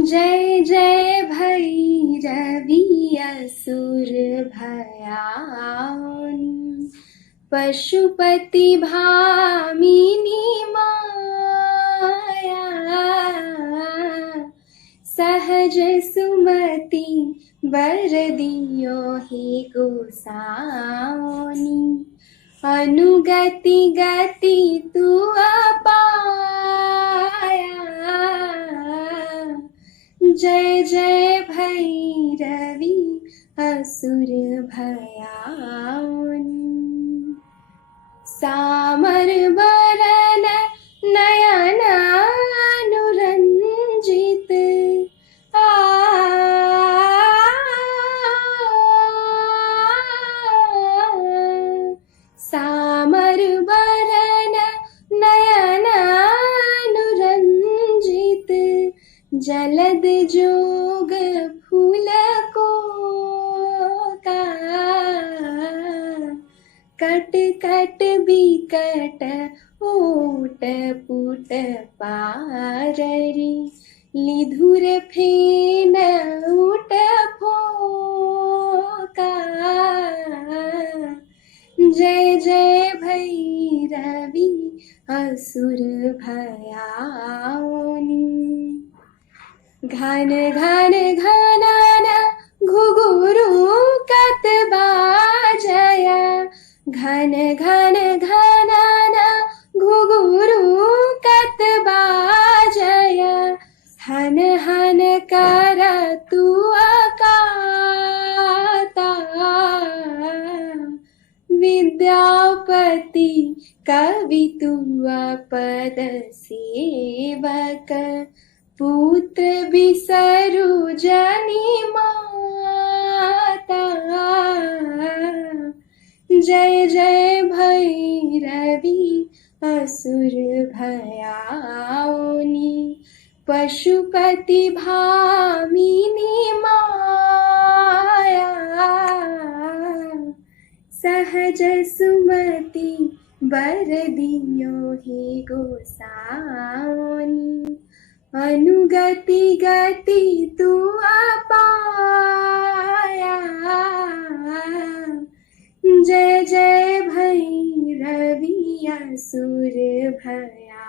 जय जय भैरवी असुर भयाउनि पशुपति भामिनी माया सहज सुमति वर दियो हे गोसाउनि अनुगति गति तू अपाया जय जय भैरवी असुर भयाउनि सामर बरन नयन अनुरंजित आ सामर बरन नयन अनुरंजित जलद जोग फूल को का कट कट बिकट ओट पुट पाररी लिधुर फेन उट फोका जय जय भैरवी असुर भयाउनि घन घन घनन घुघुरु कत बाजया घन घन घनन घुघुरु कत बाजया हन हन कर तू अकाता विद्यापति कवि तू पद सेवक पुत्र बिसरु जनि माता जय जय भैरवी असुर भयाउनि पशुपति भामिनी माया सहज सुमति वर दियो हे गोसाउनि अनुगति गति तू अपाया जय जय भैरवी असुर भया